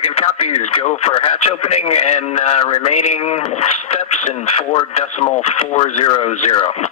Dragon copies go for hatch opening and remaining steps in 4.400.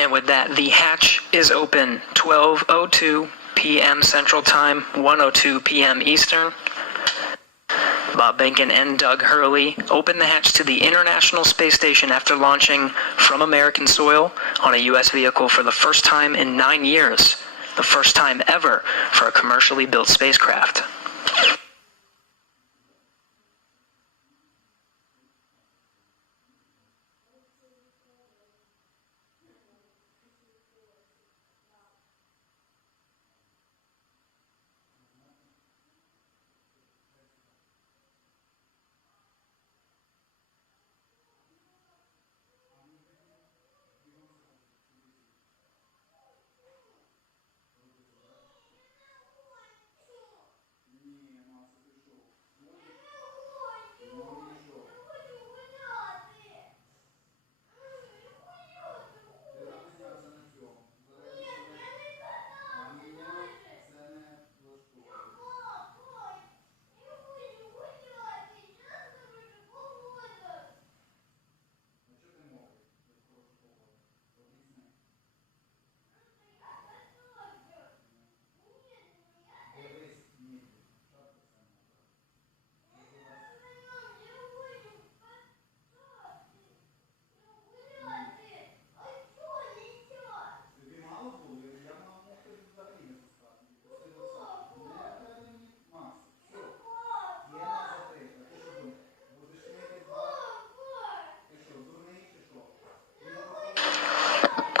And with that, the hatch is open. 12:02 p.m. Central Time, 1:02 p.m. Eastern. Bob Behnken and Doug Hurley opened the hatch to the International Space Station after launching from American soil on a U.S. vehicle for the first time in 9 years. The first time ever for a commercially built spacecraft.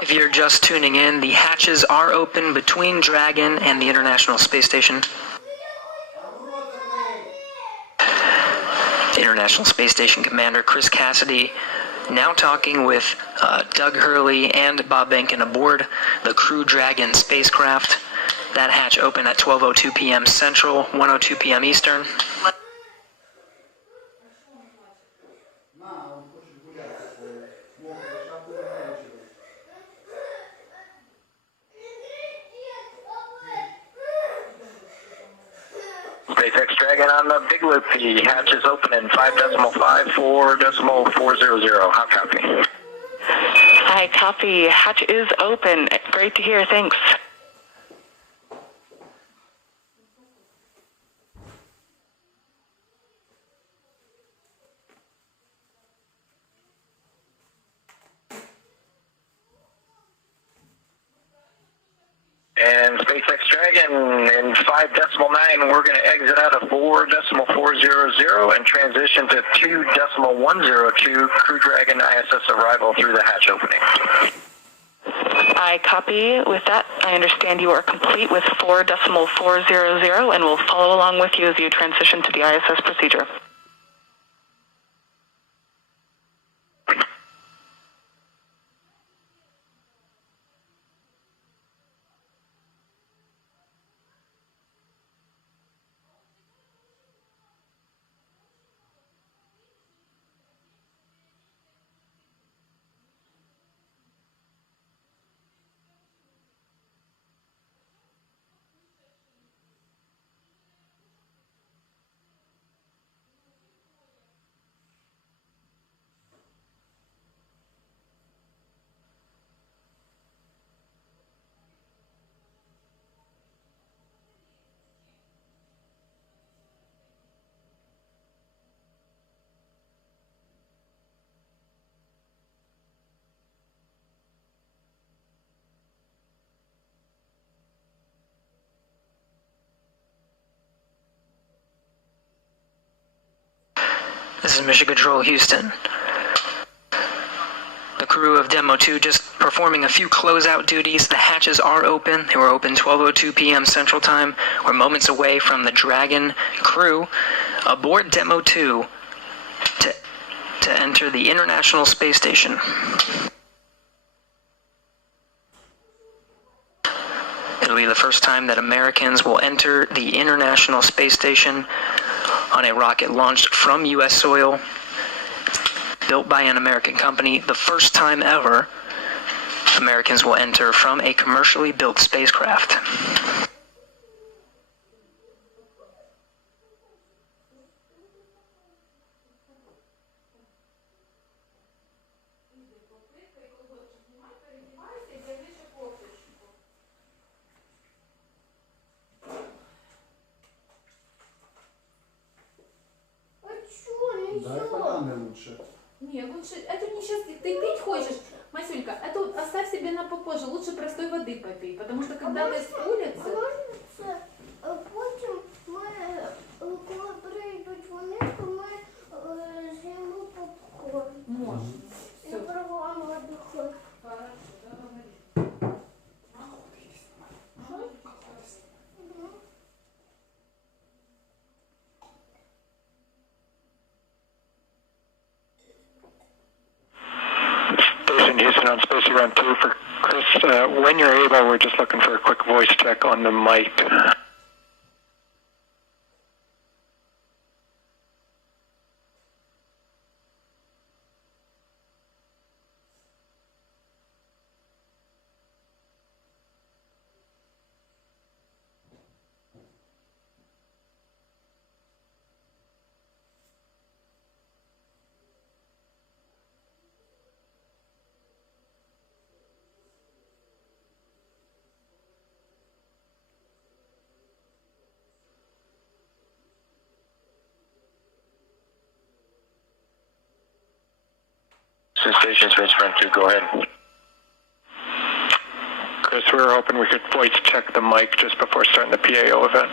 If you're just tuning in, the hatches are open between Dragon and the International Space Station. International Space Station Commander Chris Cassidy now talking with Doug Hurley and Bob Behnken aboard the Crew Dragon spacecraft. That hatch open at 12:02 p.m. Central, 1:02 p.m. Eastern. SpaceX Dragon on the big loop. The hatch is open in 5.54.400. How copy? Hi, copy. Hatch is open. Great to hear. Thanks. And SpaceX Dragon in 5.9, we're going to exit out of 4.400 and transition to 2.102 Crew Dragon ISS arrival through the hatch opening. I copy. With that, I understand you are complete with 4.400 and will follow along with you as you transition to the ISS procedure. This is Mission Control Houston. The crew of Demo 2 just performing a few closeout duties. The hatches are open. They were open 12:02 p.m. Central Time. We're moments away from the Dragon crew aboard Demo 2 to enter the International Space Station. It'll be the first time that Americans will enter the International Space Station on a rocket launched from U.S. soil, built by an American company. The first time ever Americans will enter from a commercially built spacecraft. Дай поляны лучше. Не, лучше, это не сейчас, ты пить хочешь, Масюлька, это вот оставь себе на попозже, лучше простой воды попей, потому что когда ты с улицы... Потім ми, коли прийдуть вони, то ми з'їмо попкорн. Можна. І програму духовку. Хорошо, договорились. Station Houston on Spacey Run 2 for Chris. When you're able, we're just looking for a quick voice check on the mic. Station Space Run 2, go ahead. Chris, we were hoping we could voice check the mic just before starting the PAO event.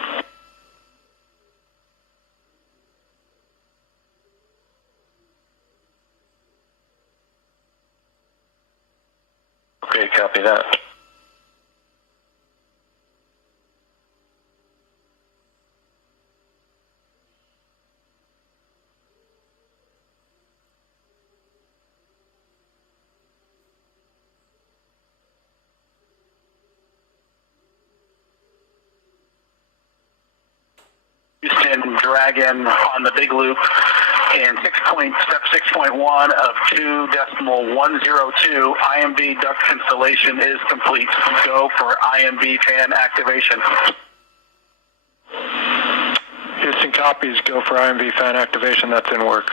Okay, copy that. Houston Dragon on the big loop in step 6.1 of 2.102. IMV duct installation is complete. Go for IMV fan activation. Houston copies, go for IMV fan activation, that's in work.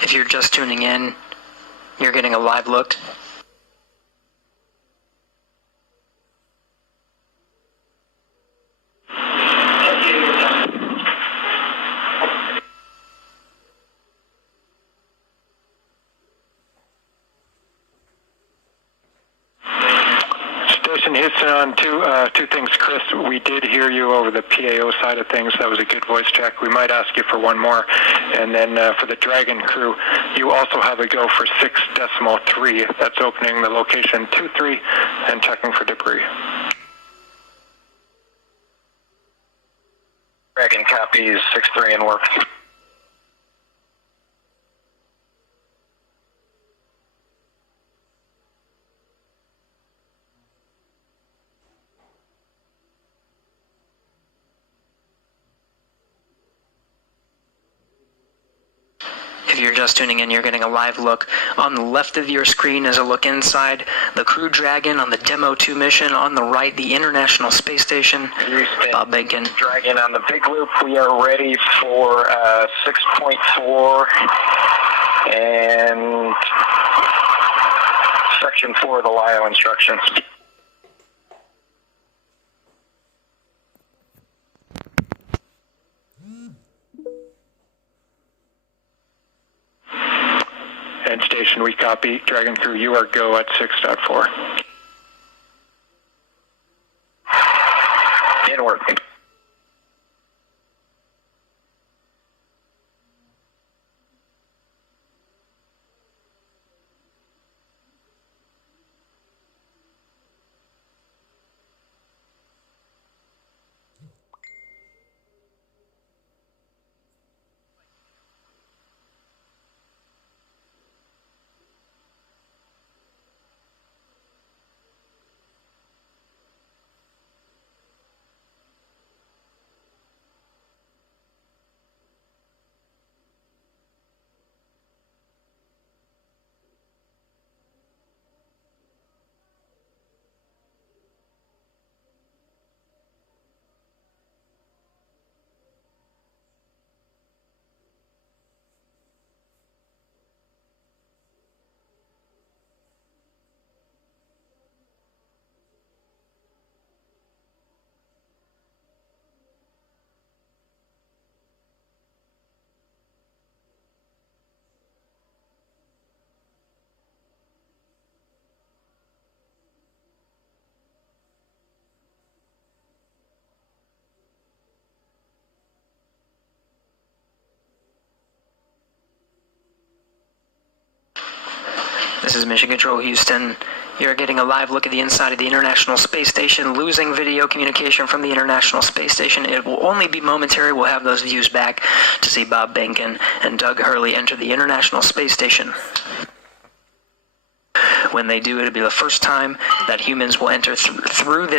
If you're just tuning in, you're getting a live look. Station Houston on two things, Chris. We did hear you over the PAO side of things. That was a good voice check. We might ask you for one more. And then for the Dragon crew, you also have a go for 6.3. That's opening the location 23 and checking for debris. Dragon copies 6.3 in work. If If you're just tuning in, you're getting a live look. On the left of your screen is a look inside the Crew Dragon on the Demo 2 mission. On the right, the International Space Station. Bob Behnken. Dragon on the big loop. We are ready for 6.4 and section 4 of the LIO instructions. And station, we copy. Dragon crew, you are go at 6.4. In work. This is Mission Control Houston. You're getting a live look at the inside of the International Space Station, losing video communication from the International Space Station. It will only be momentary. We'll have those views back to see Bob Behnken and Doug Hurley enter the International Space Station. When they do, it'll be the first time that humans will enter through this